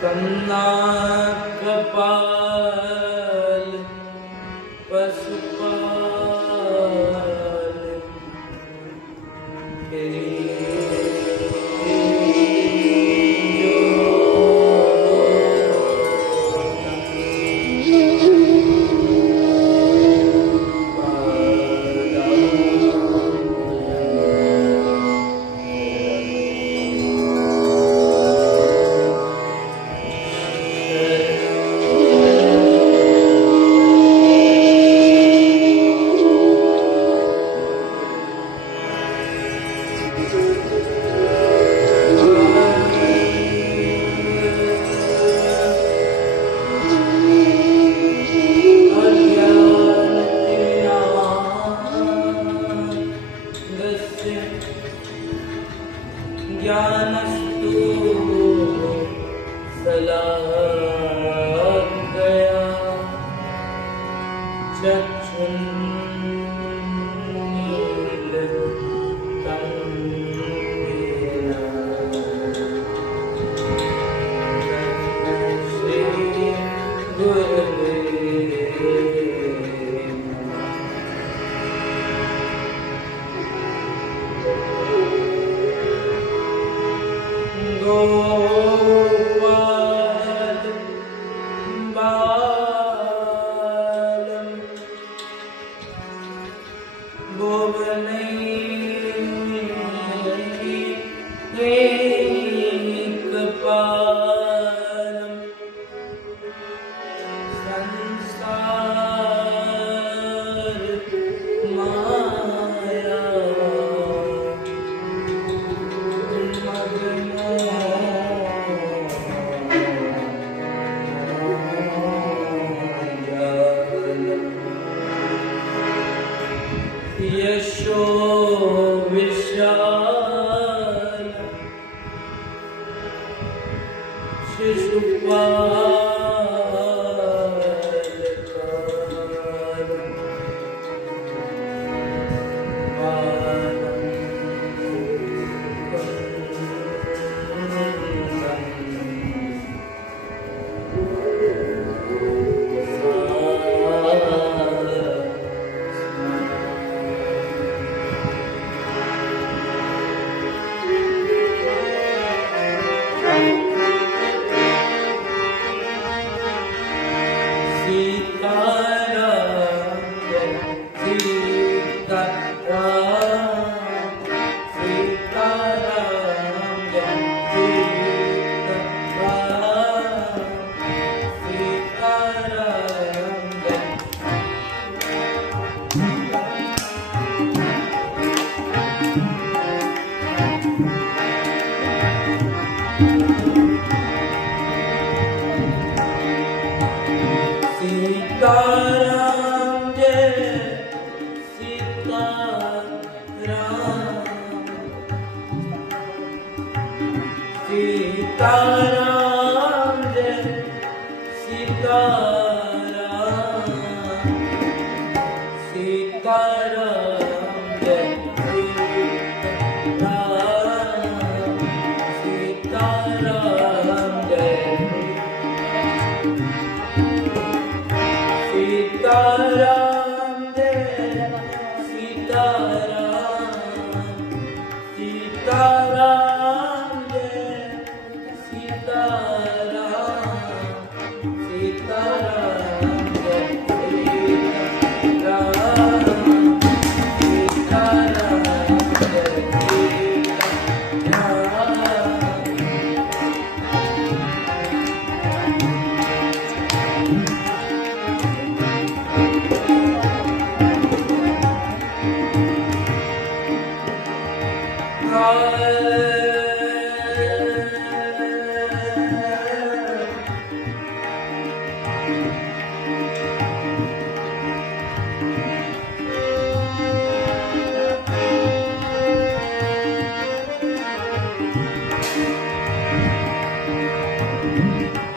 कन्ना कपाल पशुपाल ज्ञानस्तु सलाकया चक्षुन्मीलितं येन तस्मै श्रीगुरवे गोपाल बालम भुवनैकपालम संसार माया यशो विशाल सीताराम जय सीताराम सीताराम जय सीताराम सीताराम जय सीताराम जय सीताराम जय सीताराम सीताराम जय सीताराम सीताराम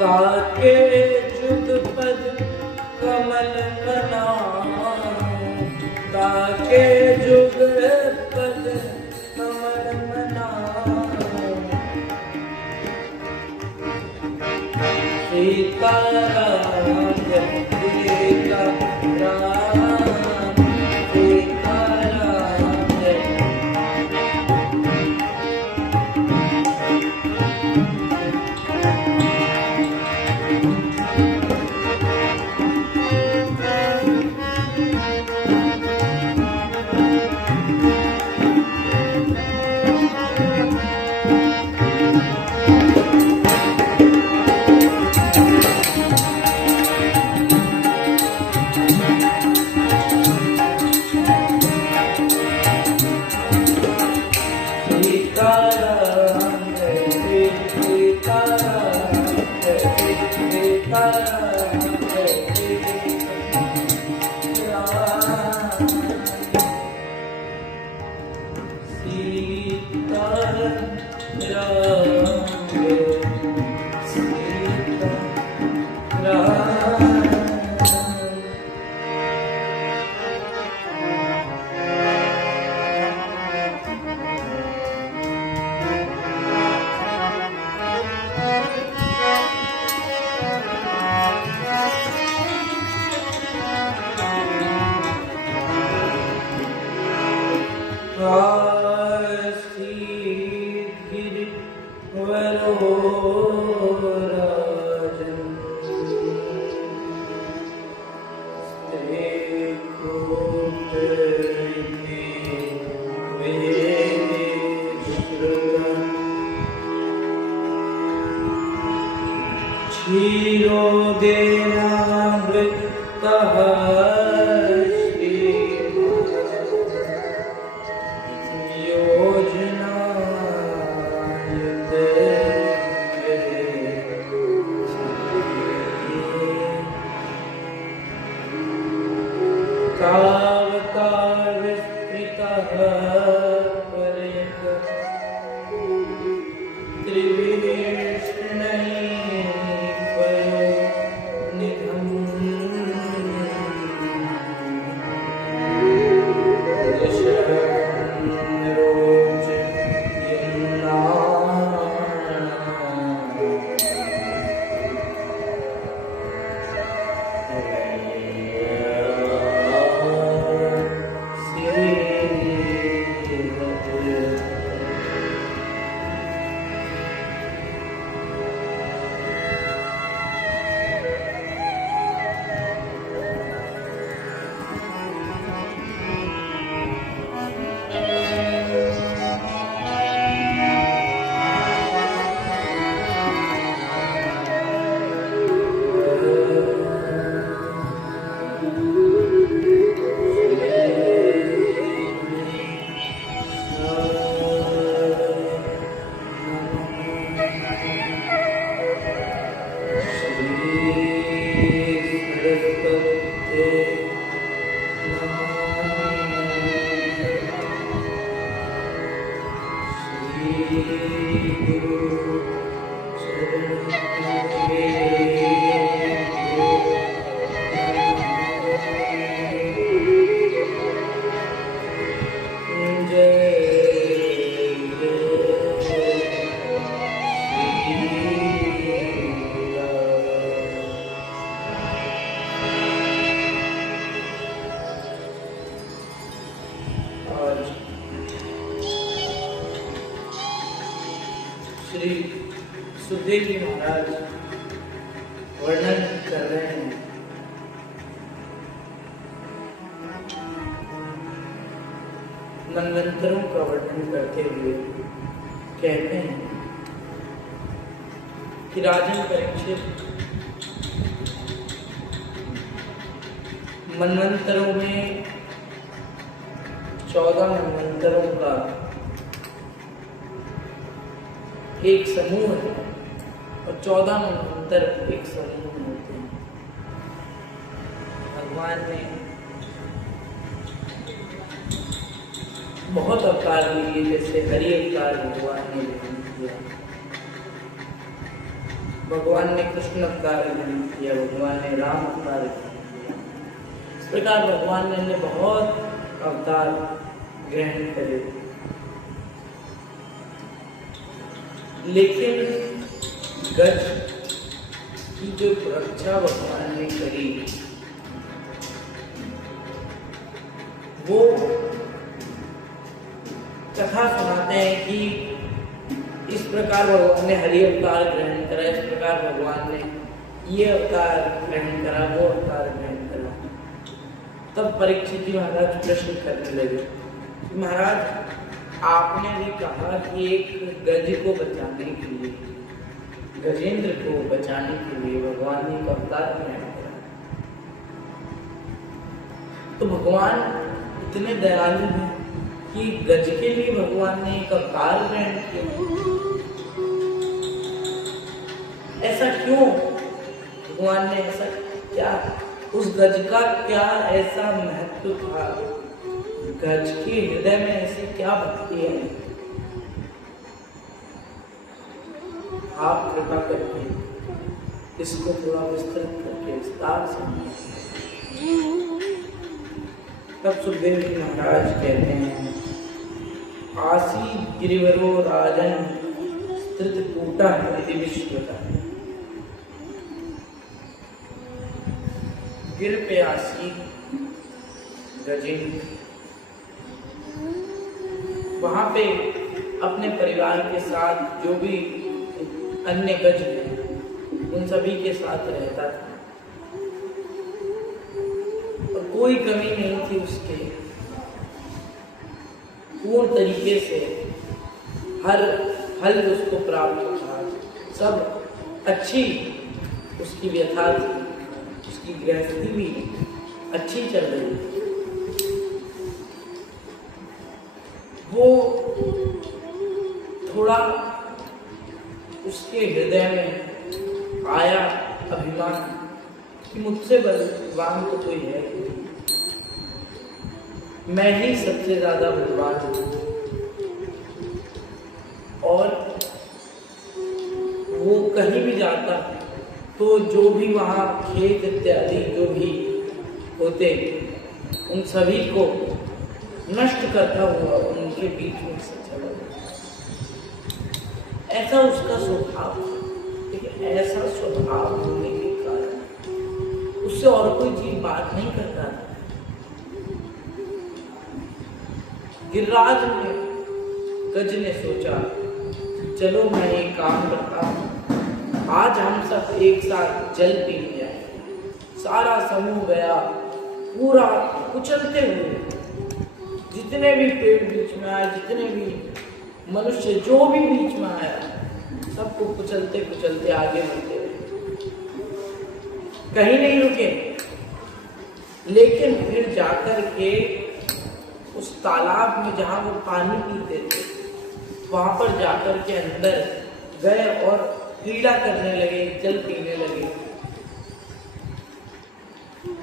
ताके जुग पद कमल बनाऊं, ताके जुग पद कमल बनाऊं। सीताराम जय सीताराम, सीताराम जय। सीताराम जय सीताराम जय सीताराम जय सीताराम। सीताराम जय सीताराम। काशी गिरिवरोराजन् स्तेकोटरिते वेदे श्रुतम् क्षीरोदेनावृतः तावताविस्तृतः पर्यटः त्रिवेष्टनैकयोनिधम् श्री सुखदेव जी महाराज वर्णन कर रहे हैं मनवंतरों का वर्णन करते हुए कहते हैं कि राजन परीक्षित मनवंतरों में 14 मनवंतरों का एक समूह है और 14 मनवंतर एक समूह में होते हैं। भगवान ने बहुत अवतार लिए, जैसे हरि अवतार भगवान ने किया, भगवान ने कृष्ण अवतार ग्रहण किया, भगवान ने राम अवतार ग्रहण किया। इस प्रकार भगवान ने बहुत अवतार ग्रहण करे, लेकिन गज की जो रक्षा भगवान ने करी वो कथा सुनाते हैं कि इस प्रकार भगवान ने हरि अवतार ग्रहण करा, इस प्रकार भगवान ने ये अवतार ग्रहण करा, वो अवतार ग्रहण करा। तब परीक्षित जी महाराज प्रश्न करने लगे, महाराज आपने भी कहा कि एक गज को बचाने के लिए, गजेंद्र को बचाने के लिए भगवान ने एक अवतार ग्रहण करा, तो भगवान इतने दयालु हैं कि गज के लिए भगवान ने एक अवतार ग्रहण किया। ऐसा क्यों? भगवान ने ऐसा क्या, उस गज का क्या ऐसा महत्व था? गज के हृदय में ऐसी क्या भक्ति है? आप कृपा करके इसको थोड़ा विस्तृत करके विस्तार से। तब सुखदेव जी महाराज कहते हैं, आसी गिरिवरो राजन स्त्रित कूटा है विश्वता, गिर पे आसी गजेंद्र, वहां पे अपने परिवार के साथ जो भी अन्य गज थे उन सभी के साथ रहता था और कोई कमी नहीं थी उसके, पूर्ण तरीके से हर फल उसको प्राप्त था, सब अच्छी उसकी व्यथा थी, उसकी गृहस्थी भी अच्छी चल रही थी। वो थोड़ा उसके हृदय में आया अभिमान कि मुझसे बलवान तो कोई है, मैं ही सबसे ज्यादा बलवान हूं। और वो कहीं भी जाता तो जो भी वहाँ खेत इत्यादि जो भी होते उन सभी को नष्ट करता हुआ उनके बीच में से चला जाता। ऐसा उसका स्वभाव था। लेकिन ऐसा स्वभाव होने के कारण उससे और कोई चीज बात नहीं करता था। गिरिराज ने, गज ने सोचा चलो मैं एक काम करता हूँ, आज हम सब एक साथ जल पीने जाए। सारा समूह गया, पूरा कुचलते हुए, जितने भी पेड़ बीच में आए, जितने भी मनुष्य जो भी बीच में आया, सबको कुचलते कुचलते आगे बढ़ते रहे, कहीं नहीं रुके। लेकिन फिर जाकर के उस तालाब में जहां वो पानी पीते थे, वहां पर जाकर के अंदर गए और क्रीड़ा करने लगे, जल पीने लगे।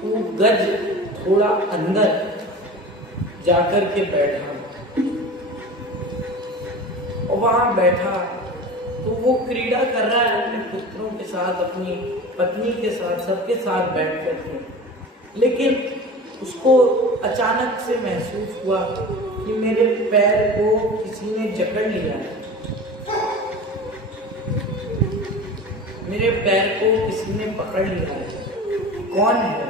वो गज थोड़ा अंदर जाकर के बैठा और वहां बैठा तो वो क्रीड़ा कर रहा है अपने पुत्रों के साथ, अपनी पत्नी के साथ, सबके साथ बैठ करके। लेकिन उसको अचानक से महसूस हुआ कि मेरे पैर को किसी ने जकड़ लिया है, मेरे पैर को किसी ने पकड़ लिया है, कौन है?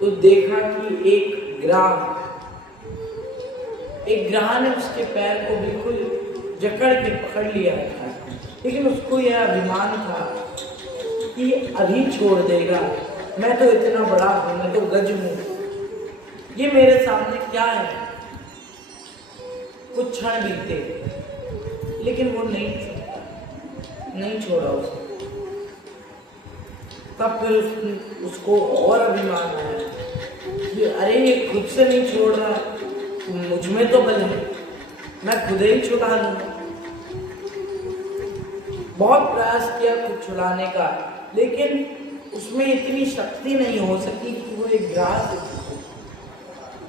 तो देखा कि एक ग्राह ने उसके पैर को बिल्कुल जकड़ के पकड़ लिया था। लेकिन उसको यह अभिमान था कि अभी छोड़ देगा, मैं तो इतना बड़ा हूं, मैं तो गज हूं, ये मेरे सामने क्या है। कुछ क्षण बीते, लेकिन वो नहीं छोड़ा उसको। तब फिर उसको और अभिमान आया कि अरे ये खुद से नहीं छोड़ रहा, मुझ में तो बल है, मैं खुद ही छुड़ा लूंगा। बहुत प्रयास किया खुद छुड़ाने का, लेकिन उसमें इतनी शक्ति नहीं हो सकी कि वो एक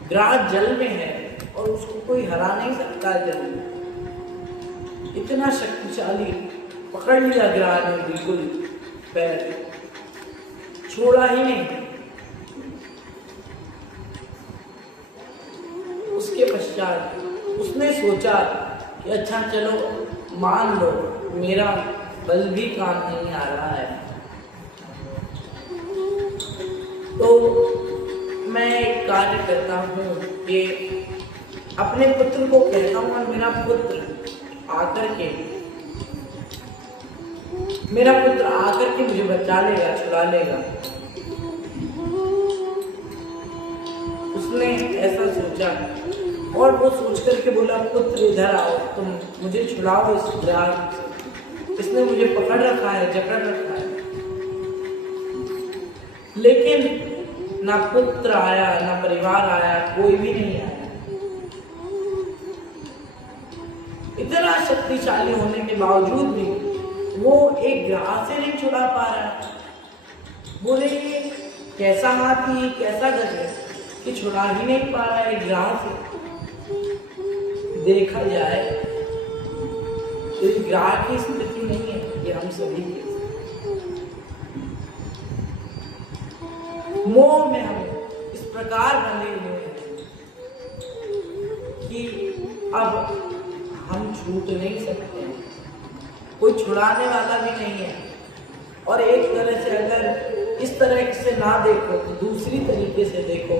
ग्रास जल में है और उसको कोई हरा नहीं सकता। जल में इतना शक्तिशाली पकड़ लिया गिराज ने बिल्कुल पैर, छोड़ा ही नहीं। उसके पश्चात उसने सोचा कि अच्छा चलो मान लो मेरा बल भी काम नहीं आ रहा है, तो मैं एक कार्य करता हूँ कि अपने पुत्र को कहता हूँ और मेरा पुत्र आकर के मुझे बचा लेगा, छुड़ा लेगा। उसने ऐसा सोचा और वो सोच करके बोला, पुत्र इधर आओ, तुम मुझे छुड़ाओ इस गिराज से, इसने मुझे पकड़ रखा है, जकड़ रखा है। लेकिन ना पुत्र आया, ना परिवार आया, कोई भी नहीं आया। इतना शक्तिशाली होने के बावजूद भी वो एक गिराज से नहीं छुड़ा पा रहा। बोले ये कैसा हाथी, कैसा गज है कि छुड़ा ही नहीं पा रहा है गिराज से। देखा जाए तो इस गिराज की स्थिति नहीं है कि हम सभी के मोह में हम इस प्रकार बने हुए हैं कि अब हम छूट नहीं सकते हैं, कोई छुड़ाने वाला भी नहीं है। और एक तरह से अगर इस तरह से ना देखो तो दूसरी तरीके से देखो,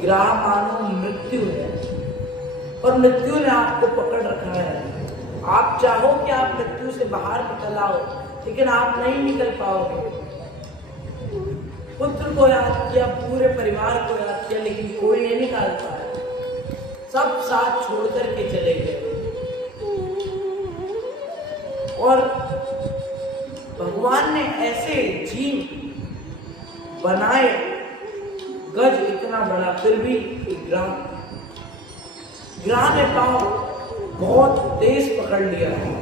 ग्राह मानो मृत्यु है और मृत्यु ने आपको पकड़ रखा है। आप चाहो कि आप मृत्यु से बाहर निकल आओ, लेकिन आप नहीं निकल पाओगे। पुत्र को याद किया, पूरे परिवार को याद किया, लेकिन कोई नहीं निकाल पाया। सब साथ छोड़ करके चले गए। और भगवान ने ऐसे जीव बनाए, गज इतना बड़ा, फिर भी ग्राह ने पांव बहुत तेज पकड़ लिया है,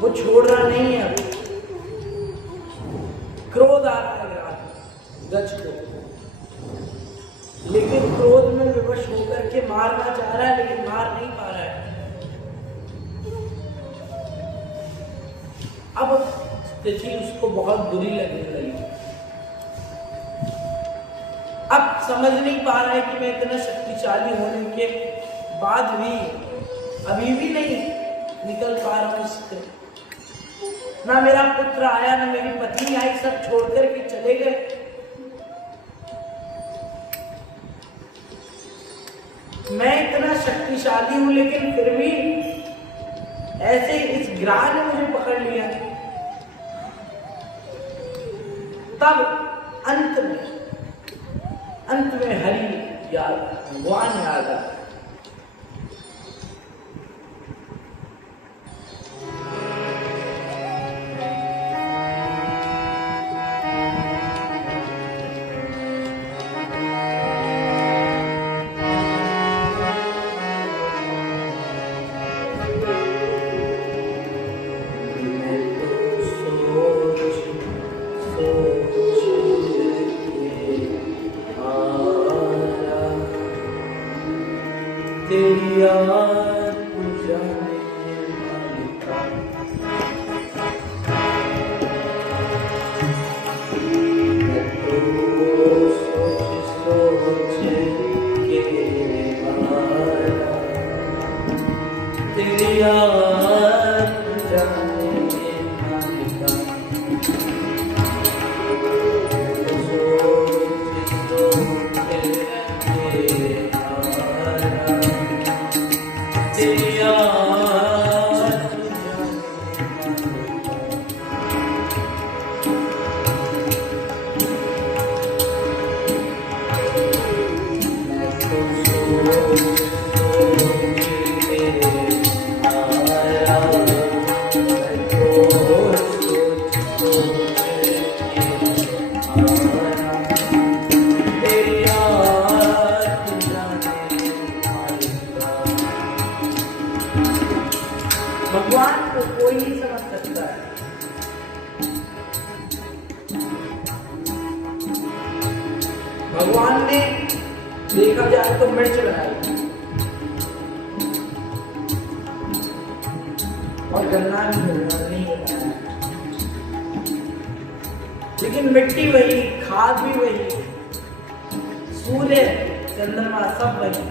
वो छोड़ रहा नहीं है। अभी क्रोध आ रहा है गज को, लेकिन क्रोध में विवश होकर के मारना चाह रहा है, लेकिन मार नहीं पा रहा है। अब स्थिति उसको बहुत बुरी लगने लगी। अब समझ नहीं पा रहा है कि मैं इतना शक्तिशाली होने के बाद भी अभी भी नहीं निकल पा रहा हूं इससे। ना मेरा पुत्र आया, ना मेरी पत्नी आई, सब छोड़ करके चले गए। मैं इतना शक्तिशाली हूं, लेकिन फिर भी ऐसे इस ग्राह ने मुझे पकड़ लिया। तब अंत में हरि याद, भगवान याद आया। तेरी याद जाने मालिका, मैं तो सोच के आया। तेरी याद जाने मालिका, भगवान को कोई नहीं समझ सकता है। भगवान ने देखा जाए तो मिर्च बनाई और गन्ना नहीं बनाया। लेकिन मिट्टी वही, खाद भी वही, सूर्य चंद्रमा सब वही।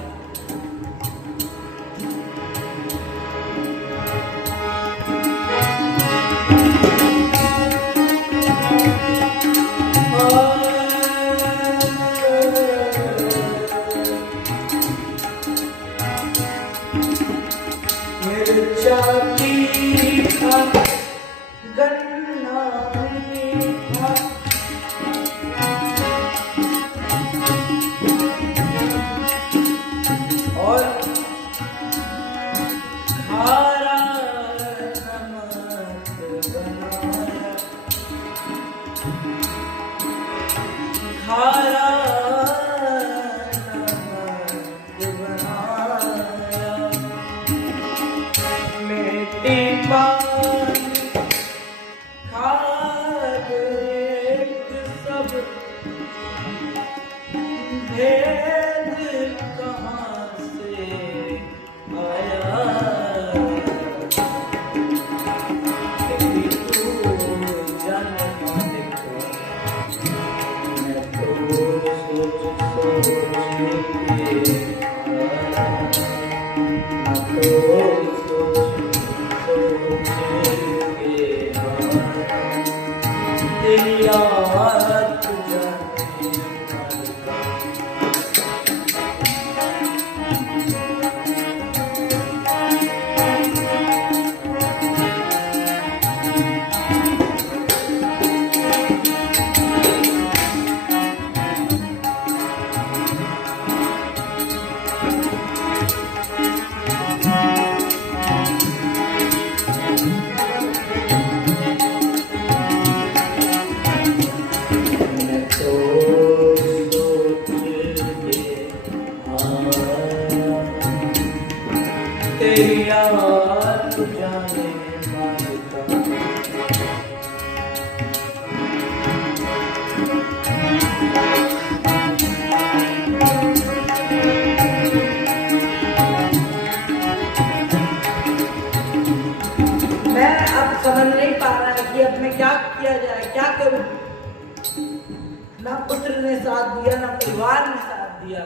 ना पुत्र ने साथ दिया, ना परिवार ने साथ दिया,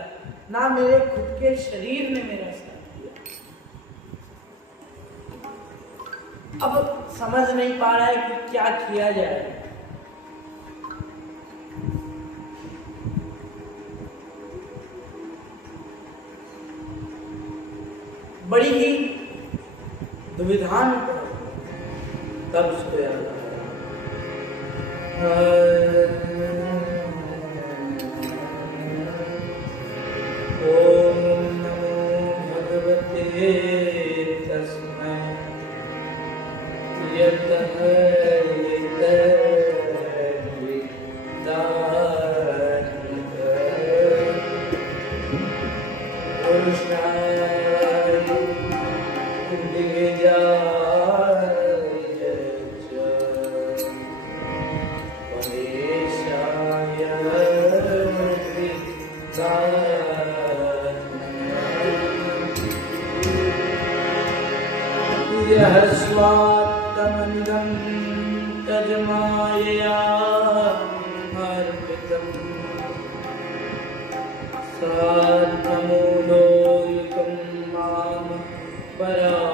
ना मेरे खुद के शरीर ने मेरा साथ दिया। अब समझ नहीं पा रहा है कि क्या किया जाए। बड़ी ही दुविधा में पड़ा, तब उसको याद आया ओम नमो भगवते तस्मै यतः स्वात्तमनिदं तजमायया अर्पितं सात्मूलोकं मां परापरम्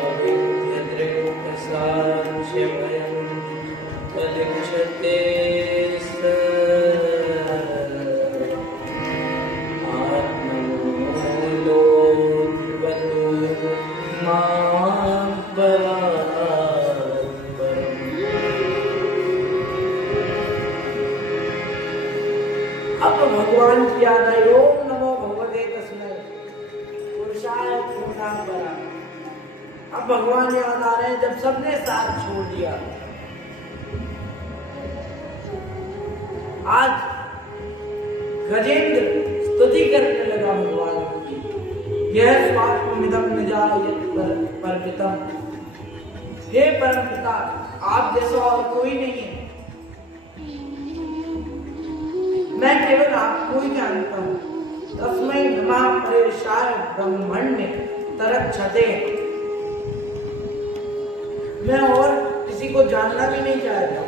अविद्यदृक्साक्ष्यभयं तदिक्षते भगवान की याद आई। ओम नमो भगवते तस्मै पुरुषाय पूर्णांबरा। अब भगवान याद आ रहे हैं जब सबने साथ छोड़ दिया। आज गजेंद्र स्तुति करने लगा भगवान की। यह स्वात्ममिदं निजायत परपितम्। हे परम पिता, आप जैसा और कोई नहीं है, मैं केवल आपको ही जानता हूँ। तस्मै नमः परेशाय ब्रह्मण्य तरक्षते। मैं और किसी को जानना भी नहीं चाहता।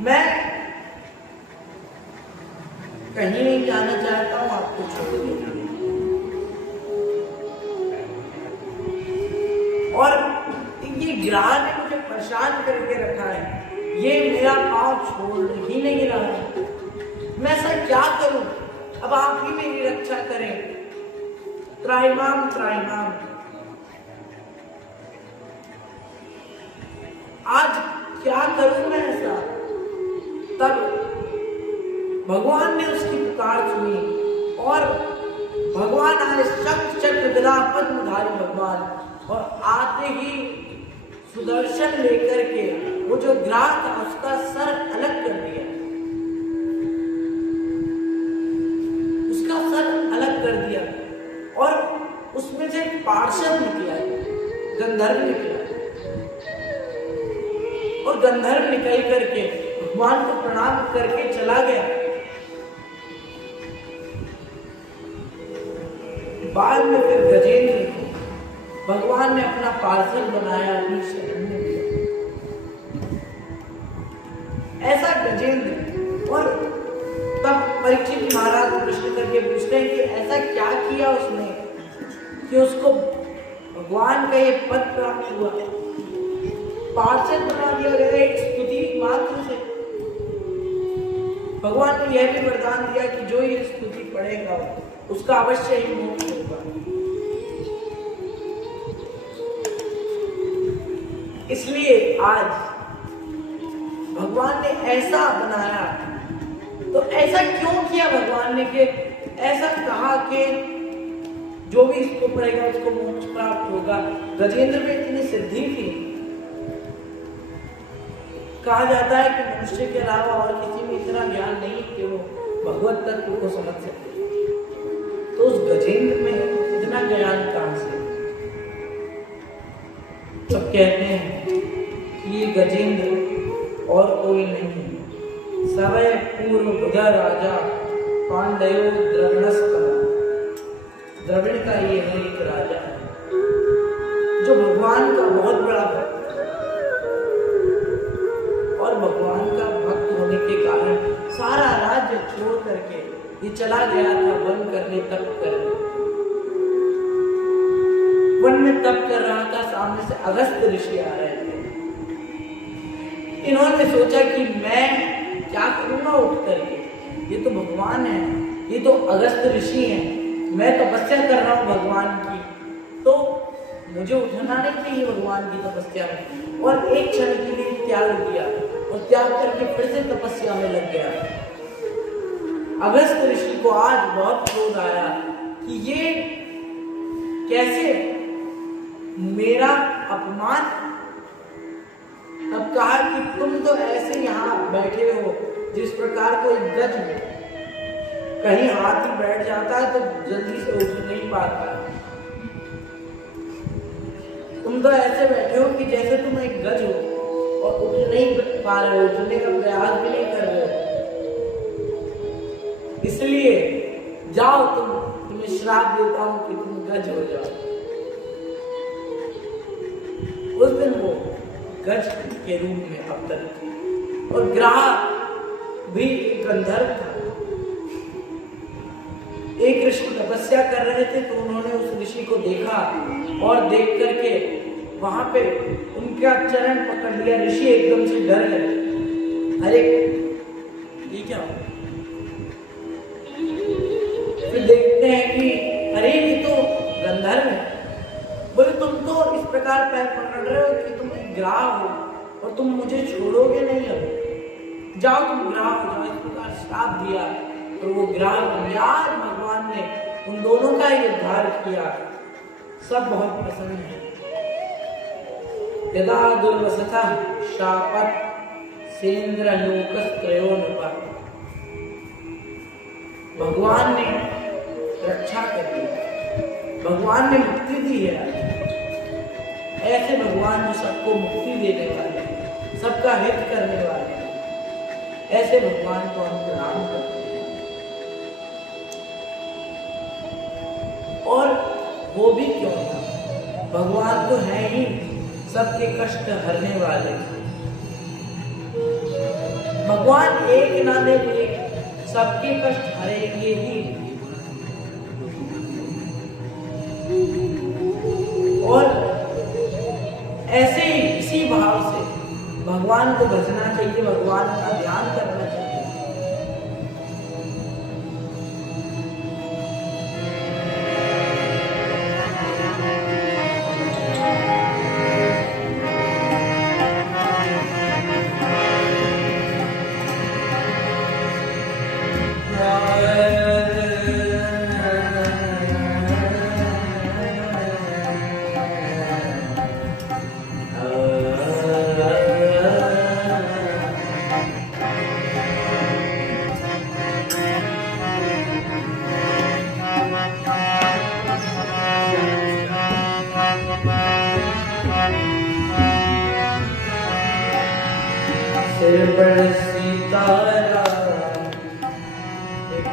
मैं कहीं नहीं जाना चाहता हूँ आपको छोड़ के। और ये ग्रह ने मुझे परेशान करके रखा है, ये मेरा पांव छोड़ ही नहीं रहा है। मैं ऐसा क्या करूं? अब आप ही मेरी रक्षा करें। त्राहिमाम त्राहिमाम। आज क्या करूं मैं ऐसा? तब भगवान ने उसकी पुकार सुनी और भगवान आए, शंख चक्र गदा पद्मधारी भगवान, और आते ही सुदर्शन लेकर के वो जो ग्राह था उसका सर अलग कर दिया, उसका सर अलग कर दिया और उसमें से एक पार्षद निकला, गंधर्व निकला, और गंधर्व निकल करके भगवान को प्रणाम करके चला गया। बाद में फिर गजेंद्र को भगवान ने अपना पार्षद बनाया, अपनी शरण में दिया। ऐसा गजेंद्र। और तब परीक्षित महाराज प्रश्न करके पूछते हैं कि ऐसा क्या किया उसने कि उसको भगवान का ये पद प्राप्त हुआ, पार्षद बना दिया गया एक स्तुति मात्र से। भगवान ने यह भी वरदान दिया कि जो ये स्तुति पढ़ेगा उसका अवश्य ही मोक्ष होगा। इसलिए आज भगवान ने ऐसा बनाया। तो ऐसा क्यों किया भगवान ने कि ऐसा कहा कि जो भी इसको पढ़ेगा उसको मोक्ष प्राप्त होगा। गजेंद्र में इतनी सिद्धि थी, कहा जाता है कि मनुष्य के अलावा और किसी में इतना ज्ञान नहीं कि वो भगवत तत्व को समझ सके। तो उस गजेंद्र में इतना ज्ञान कहां से? सब कहते हैं कि ये गजेंद्र और कोई नहीं, सवय पूर्व बुधा राजा पांडयो द्रविणस्तम। द्रविण का ये है एक राजा जो भगवान का बहुत बड़ा भक्त, और भगवान का भक्त होने के कारण सारा राज्य छोड़ करके ये चला गया था वन करने, तप करने। वन में तप कर रहा था, सामने से अगस्त ऋषि आ रहे थे। इन्होंने सोचा कि मैं क्या करूंगा उठ करके, ये तो भगवान है, ये तो अगस्त ऋषि हैं, मैं तपस्या कर रहा हूं भगवान की, तो मुझे उठना नहीं चाहिए भगवान की तपस्या में। और एक क्षण के लिए त्याग दिया और त्याग करके फिर से तपस्या में लग गया। अगस्त ऋषि को आज बहुत क्रोध आया कि ये कैसे मेरा अपमान। अब कहा कि तुम तो ऐसे यहाँ बैठे हो जिस प्रकार कोई गज में कहीं हाथी बैठ जाता है तो जल्दी से उठ नहीं पाता। तुम तो ऐसे बैठे हो कि जैसे तुम एक गज हो और उठ नहीं पा रहे हो, उठने का प्रयास भी नहीं कर रहे हो। इसलिए जाओ, तुम्हें श्राप देता हूं कि तुम गज हो जाओ। उस दिन वो गज के रूप में अवतरित थी और ग्रह भी गंधर्व था। एक ऋषि तपस्या कर रहे थे तो उन्होंने उस ऋषि को देखा और देख करके वहां पे उनका चरण पकड़ लिया। ऋषि एकदम से डर गए, अरे ये क्या हो? फिर देखते हैं कि अरे ये तो गंधर्व है। बोले तुम तो इस प्रकार पैर पकड़ रहे हो कि तुम एक ग्राह हो और तुम मुझे छोड़ोगे नहीं, अब जाओ तुम ग्राह हो जाओ। इस प्रकार श्राप दिया और वो ग्राह बन गया। आज भगवान ने उन दोनों का ही उद्धार किया। सब बहुत प्रसन्न है। यदा दुर्वसथा शापत सेन्द्र लोकत्रयोनुपा। भगवान ने रक्षा कर दी, भगवान ने मुक्ति दी है। ऐसे भगवान जो सबको मुक्ति देने वाले, सबका हित करने वाले, ऐसे भगवान को हम प्रणाम करते हैं। और वो भी क्यों ना भगवान तो है ही सबके कष्ट हरने वाले। भगवान एक ना दे एक सबके कष्ट हरेंगे ही। और ऐसे ही इसी भाव से भगवान को भजना चाहिए, भगवान का ध्यान करना चाहिए। सिर पर सितारा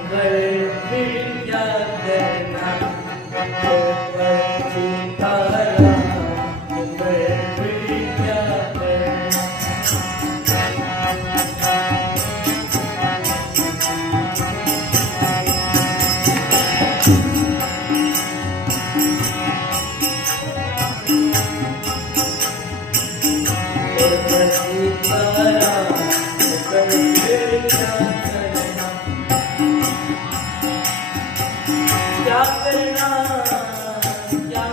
फिर क्या करना, सिर पर सितारा फिर क्या करना। क्या करना, क्या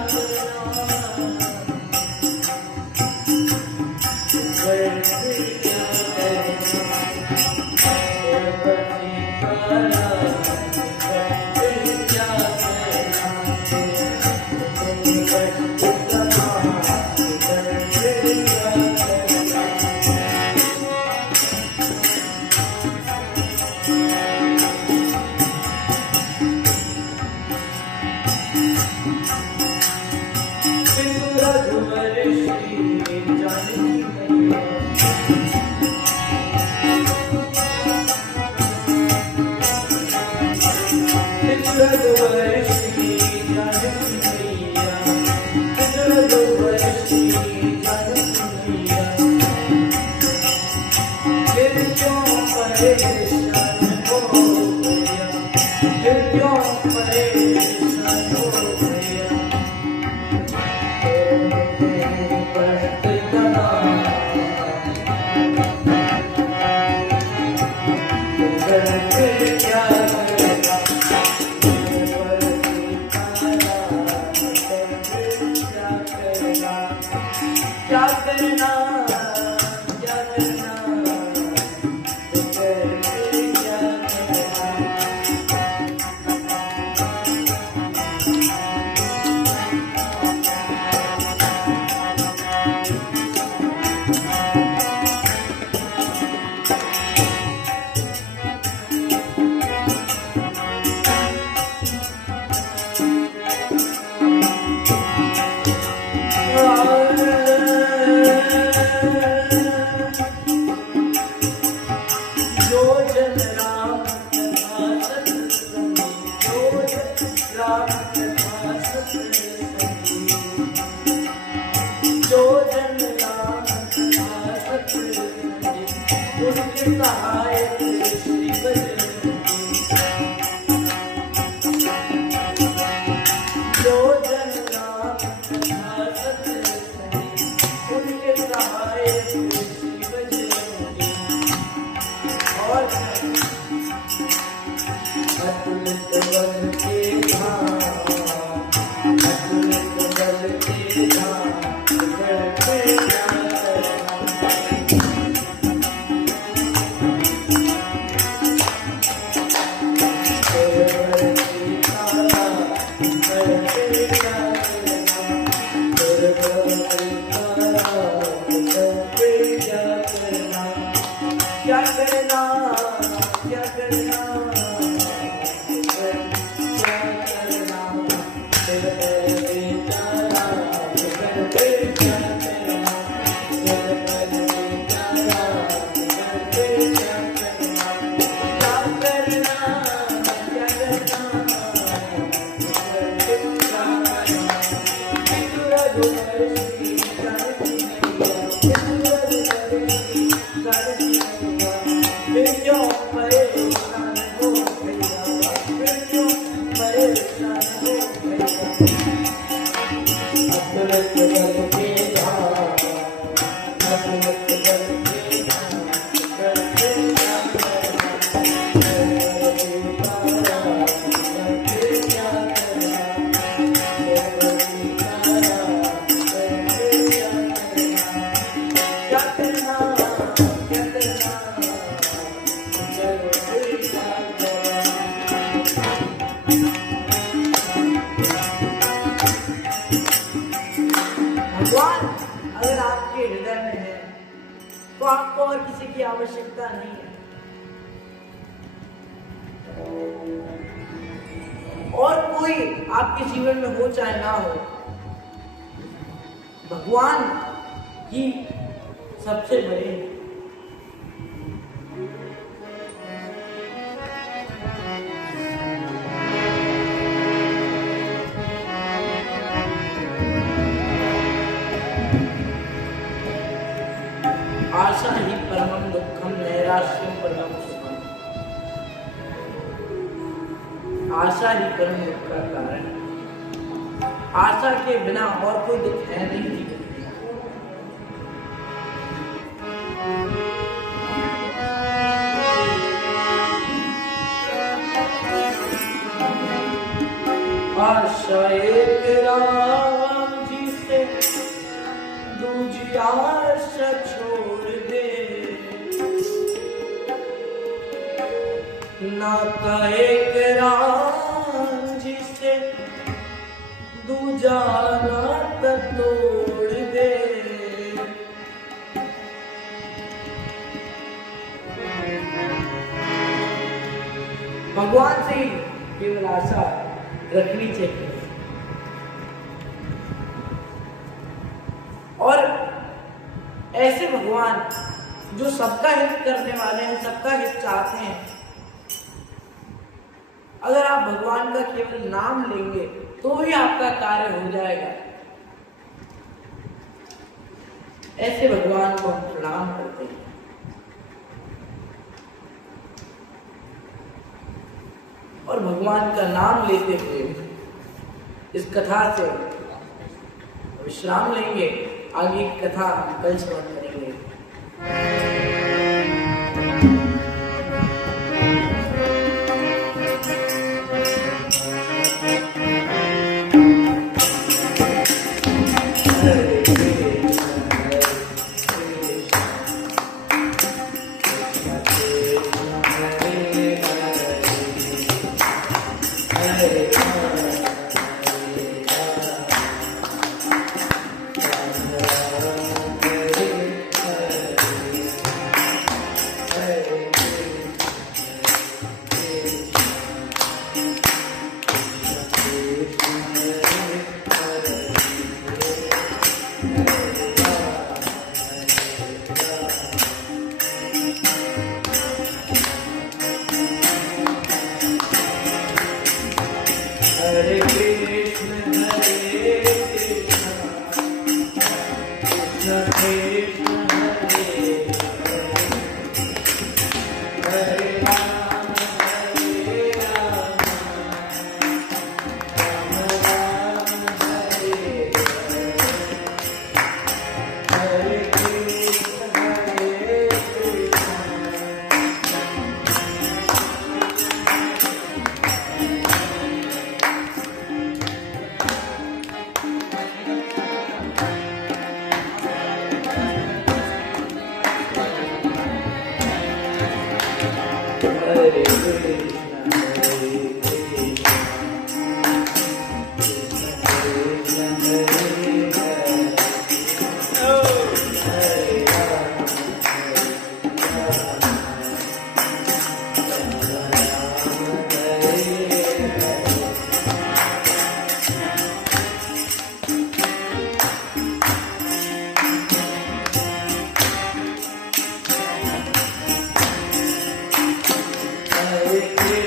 करना, क्या करना, भगवान अगर आपके हृदय में है तो आपको और किसी की आवश्यकता नहीं है, और कोई आपके जीवन में हो चाहे ना हो, भगवान ही सबसे बड़े हैं। आशा ही परमं दुखम नैराश्यम परमं सुखम। आशा ही परम दुख का कारण। आशा के बिना और कोई दुख है नहीं जीवन में। आशा एक राम जी से दूजी आशा छोड़ दे, नाता एक राम जी से दूजा नाता तोड़ दे। भगवान से केवल आशा रखनी चाहिए, और ऐसे भगवान जो सबका हित करने वाले हैं, सबका हित चाहते हैं, अगर आप भगवान का केवल नाम लेंगे तो ही आपका कार्य हो जाएगा। ऐसे भगवान को हम प्रणाम करते हैं। और भगवान का नाम लेते हुए इस कथा से विश्राम लेंगे। आगे की कथा हम कल श्रवण करेंगे। Hare Krishna, Hare Krishna, Krishna Krishna, Hare Hare, Hare Rama, Hare Rama, Rama Rama, Hare Hare, Hare Krishna, Hare Krishna. Hare Krishna, Hare Krishna, Krishna Krishna, Hare Hare, Hare Rama, Hare Krishna.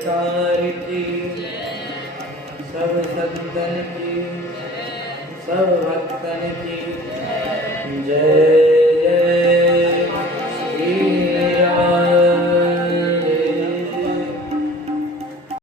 सरकार की सब संतन की सब भक्तन की जय।